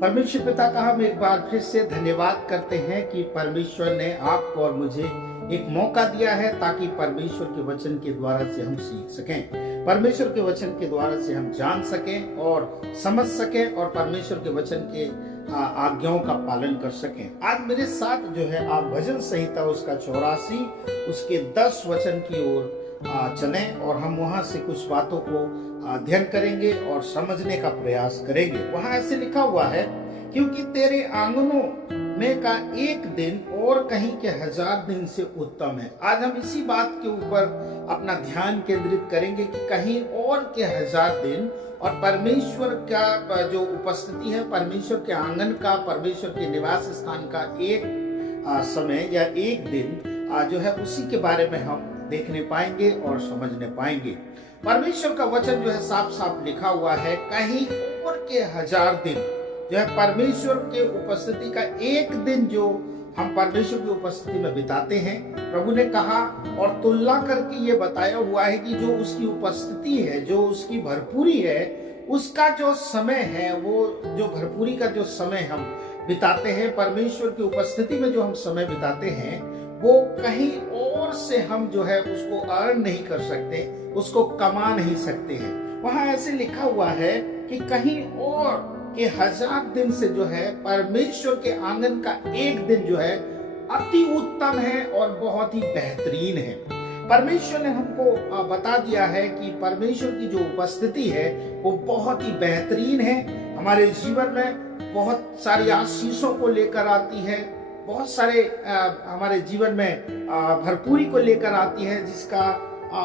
परमेश्वर पिता का हम एक बार फिर से धन्यवाद करते हैं कि परमेश्वर ने आपको और मुझे एक मौका दिया है ताकि परमेश्वर के वचन के द्वारा से हम सीख सकें, परमेश्वर के वचन के द्वारा से हम जान सकें और समझ सकें और परमेश्वर के वचन के आज्ञाओं का पालन कर सकें। आज मेरे साथ जो है आप भजन संहिता उसका 84 उसके 10 वचन की ओर चलें और हम वहां से कुछ बातों को अध्ययन करेंगे और समझने का प्रयास करेंगे। वहां ऐसे लिखा हुआ है, क्योंकि तेरे आंगनों में का एक दिन और कहीं के 1000 दिन से उत्तम है। आज हम इसी बात के ऊपर अपना ध्यान केंद्रित करेंगे कि कहीं और के 1000 दिन और परमेश्वर का जो उपस्थिति है, परमेश्वर के आंगन का, परमेश्वर के निवास स्थान का एक समय या एक दिन जो है उसी के बारे में हम देखने पाएंगे और समझने पाएंगे। परमेश्वर का वचन जो है साफ साफ लिखा हुआ है, कहीं और के 1000 दिन जो है परमेश्वर के उपस्थिति का एक दिन जो हम परमेश्वर की उपस्थिति में बिताते हैं। प्रभु ने कहा और तुलना करके ये बताया हुआ है कि जो उसकी उपस्थिति है, जो उसकी भरपूरी है, उसका जो समय है, वो जो भरपूरी का जो समय हम बिताते हैं, परमेश्वर की उपस्थिति में जो हम समय बिताते हैं, वो कहीं और से हम जो है उसको अर्न नहीं कर सकते, उसको कमा नहीं सकते हैं। वहां ऐसे लिखा हुआ है कि कहीं और के 1000 दिन से जो है परमेश्वर के आंगन का एक दिन जो है अति उत्तम है और बहुत ही बेहतरीन है। परमेश्वर ने हमको बता दिया है कि परमेश्वर की जो उपस्थिति है वो बहुत ही बेहतरीन है, हमारे जीवन में बहुत सारी आशीषों को लेकर आती है, बहुत सारे हमारे जीवन में भरपूरी को लेकर आती है, जिसका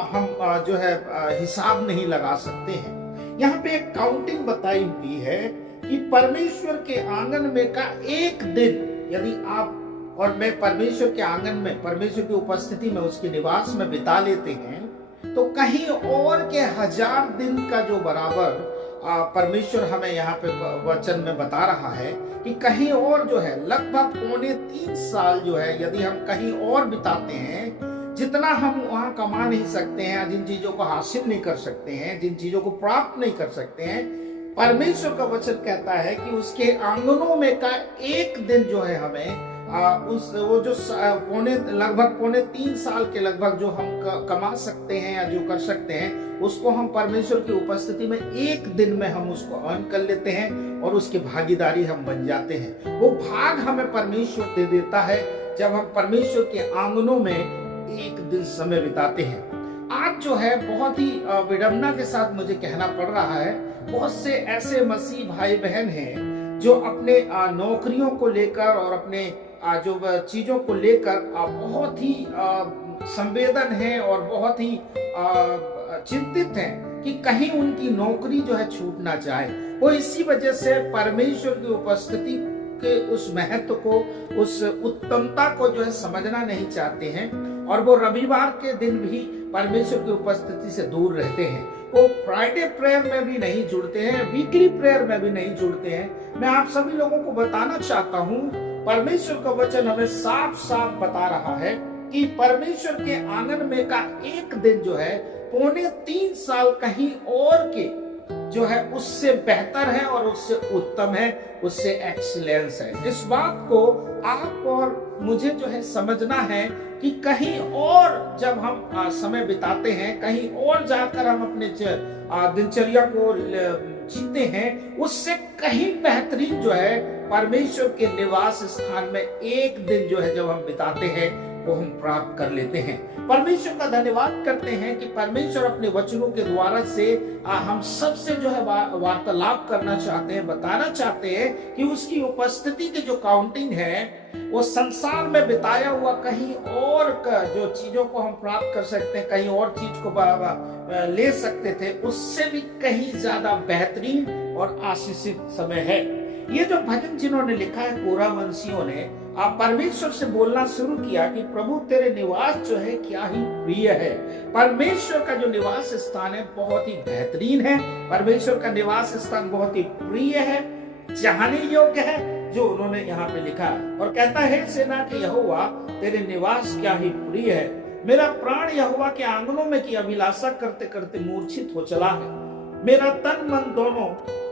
हम जो है हिसाब नहीं लगा सकते हैं। यहाँ पे एक काउंटिंग बताई हुई है कि परमेश्वर के आंगन में का एक दिन, यदि आप और मैं परमेश्वर के आंगन में, परमेश्वर की उपस्थिति में, उसके निवास में बिता लेते हैं, तो कहीं और के 1000 दिन का जो बराबर परमेश्वर हमें यहाँ पे वचन में बता रहा है कि कहीं और जो है लगभग 3.25 साल जो है यदि हम कहीं और बिताते हैं, जितना हम वहां कमा नहीं सकते हैं, जिन चीजों को हासिल नहीं कर सकते हैं, जिन चीजों को प्राप्त नहीं कर सकते हैं, परमेश्वर का वचन कहता है कि उसके आंगनों में का एक दिन जो है हमें वो जो लगभग 3.25 साल के लगभग जो हम कमा सकते हैं या जो कर सकते हैं, उसको हम परमेश्वर की उपस्थिति में एक दिन में हम उसको अर्न कर लेते हैं और उसकी भागीदारी हम बन जाते हैं। वो भाग हमें परमेश्वर दे देता है जब हम परमेश्वर के आंगनों में एक दिन समय बिताते हैं। आज जो है बहुत ही विडंबना के साथ मुझे कहना पड़ रहा है, बहुत से ऐसे मसीह भाई बहन हैं जो अपने नौकरियों को लेकर और अपने जो चीजों को लेकर बहुत ही संवेदन है और बहुत ही चिंतित हैं कि कहीं उनकी नौकरी जो है छूट ना जाए। वो इसी वजह से परमेश्वर की उपस्थिति के उस महत्व को, उस उत्तमता को जो है समझना नहीं चाहते हैं और वो रविवार के दिन भी परमेश्वर की उपस्थिति से दूर रहते हैं। वो फ्राइडे प्रेयर में भी नहीं जुड़ते हैं, वीकली प्रेयर में भी नहीं जुड़ते हैं। मैं आप सभी लोगों को बताना चाहता हूँ, परमेश्वर का वचन हमें साफ साफ बता रहा है कि परमेश्वर के आंगन में का एक दिन जो है 3.25 साल कहीं और के जो है उससे बेहतर है और उससे उत्तम है, उससे एक्सीलेंस है। इस बात को आप और मुझे जो है समझना है कि कहीं और जब हम समय बिताते हैं, कहीं और जाकर हम अपने दिनचर्या को जीते हैं, उससे कहीं बेहतरीन जो है परमेश्वर के निवास स्थान में एक दिन जो है जब हम बिताते हैं वो हम प्राप्त कर लेते हैं। परमेश्वर का धन्यवाद करते हैं कि परमेश्वर अपने वचनों के द्वारा से हम सबसे जो है वार्तालाप करना चाहते हैं, बताना चाहते हैं कि उसकी उपस्थिति की जो काउंटिंग है वो संसार में बिताया हुआ कहीं और का जो चीजों को हम प्राप्त कर सकते हैं, कहीं और चीज को ले सकते थे, उससे भी कहीं ज्यादा बेहतरीन और आशीषित समय है। ये जो भजन जिन्होंने लिखा है, कोरा वंशियों ने परमेश्वर से बोलना शुरू किया कि प्रभु तेरे निवास जो है क्या ही प्रिय है। परमेश्वर का जो निवास स्थान है बहुत ही बेहतरीन है, परमेश्वर का निवास स्थान बहुत ही प्रिय है, चाहने योग्य है, जो उन्होंने यहाँ पे लिखा है। और कहता है सेना के यहोवा तेरे निवास क्या ही प्रिय है। मेरा प्राण यहोवा के आंगनों में की अभिलाषा करते करते मूर्छित हो चला है। मेरा तन मन दोनों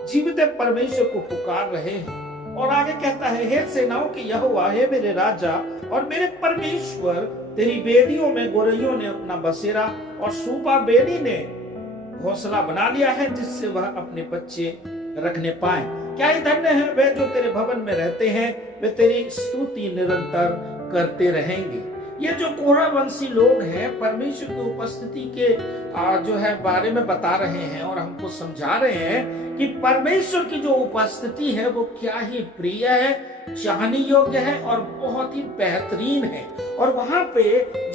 जीवित परमेश्वर को पुकार रहे हैं। और आगे कहता है, हे सेनाओं के यहोवा, हे मेरे राजा और मेरे परमेश्वर, तेरी बेदियों में गोरैयों ने अपना बसेरा और सूपा बेड़ी ने घोंसला बना लिया है, जिससे वह अपने बच्चे रखने पाए। क्या ही धन्य है वे जो तेरे भवन में रहते हैं, वे तेरी स्तुति निरंतर करते रहेंगे। ये जो कोरह वंशी लोग हैं, परमेश्वर की उपस्थिति के जो है बारे में बता रहे हैं और हमको समझा रहे हैं कि परमेश्वर की जो उपस्थिति है वो क्या ही प्रिय है, चाहने योग्य है और बहुत ही बेहतरीन है। और वहां पे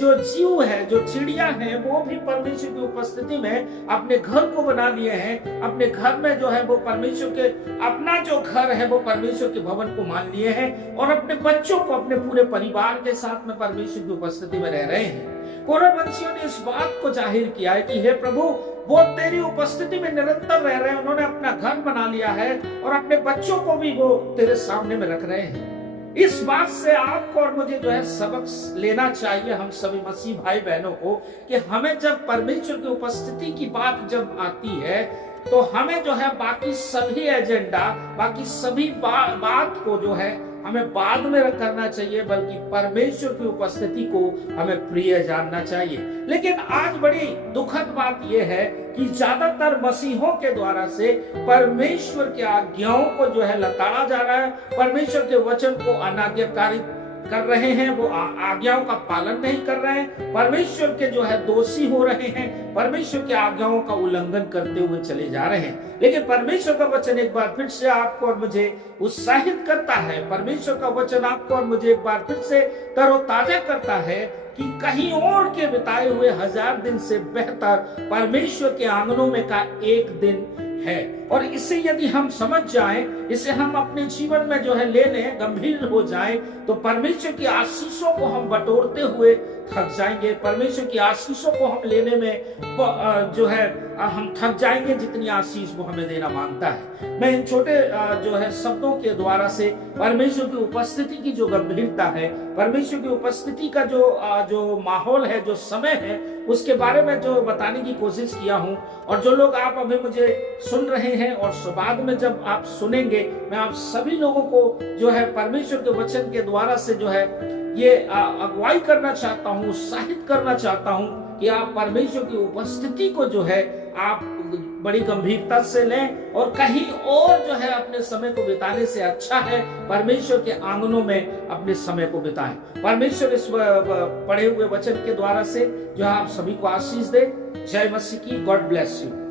जो जीव है, जो चिड़िया है, वो भी परमेश्वर की उपस्थिति में अपने घर को बना लिए हैं। अपने घर में जो है वो परमेश्वर के, अपना जो घर है वो परमेश्वर के भवन को मान लिए हैं और अपने बच्चों को अपने पूरे परिवार के साथ में परमेश्वर की उपस्थिति में रह रहे हैं। कोरह वंशियों ने इस बात को जाहिर किया है कि हे प्रभु, वो तेरी उपस्थिति में निरंतर रह रहे हैं। उन्होंने अपना घर बना लिया है और अपने बच्चों को भी वो तेरे सामने में रख रहे हैं। इस बात से आपको और मुझे जो है सबक लेना चाहिए, हम सभी मसीह भाई बहनों को, कि हमें जब परमेश्वर की उपस्थिति की बात जब आती है तो हमें जो है बाकी सभी एजेंडा, बाकी सभी बात को जो है हमें बाद में करना चाहिए, बल्कि परमेश्वर की उपस्थिति को हमें प्रिय जानना चाहिए। लेकिन आज बड़ी दुखद बात यह है कि ज्यादातर मसीहों के द्वारा से परमेश्वर के आज्ञाओं को जो है लताड़ा जा रहा है, परमेश्वर के वचन को अनाज्ञाकारी कर रहे हैं, वो आज्ञाओं का पालन नहीं कर रहे हैं, परमेश्वर के जो है दोषी हो रहे हैं, परमेश्वर के आज्ञाओं का उल्लंघन करते हुए चले जा रहे हैं। लेकिन परमेश्वर का वचन एक बार फिर से आपको और मुझे उत्साहित करता है। परमेश्वर का वचन आपको और मुझे एक बार फिर से तरोताजा करता है कि कहीं और के बिताए हुए 1000 दिन से बेहतर परमेश्वर के आंगनों में का एक दिन है। और इसे यदि हम समझ जाएं, इसे हम अपने जीवन में जो है ले लें, गंभीर हो जाएं, तो परमेश्वर की आशीषों को हम बटोरते हुए थक जाएंगे। परमेश्वर की आशीषों को हम लेने में जो है हम थक जाएंगे, जितनी आशीष वो हमें देना मांगता है। मैं इन छोटे जो है शब्दों के द्वारा से परमेश्वर की उपस्थिति की जो गंभीरता है, परमेश्वर की उपस्थिति का जो माहौल है, जो समय है, उसके बारे में जो बताने की कोशिश किया हूं। और जो लोग आप अभी मुझे सुन रहे हैं और बाद में जब आप सुनेंगे, मैं आप सभी लोगों को जो है परमेश्वर के वचन के द्वारा से जो है ये अगुवाई करना चाहता हूँ, उत्साहित करना चाहता हूँ कि आप परमेश्वर की उपस्थिति को जो है आप बड़ी गंभीरता से लें और कहीं और जो है अपने समय को बिताने से अच्छा है परमेश्वर के आंगनों में अपने समय को बिताएं। परमेश्वर इस पढ़े हुए वचन के द्वारा से जो आप सभी को आशीष दे। जय मसीह की। God bless you.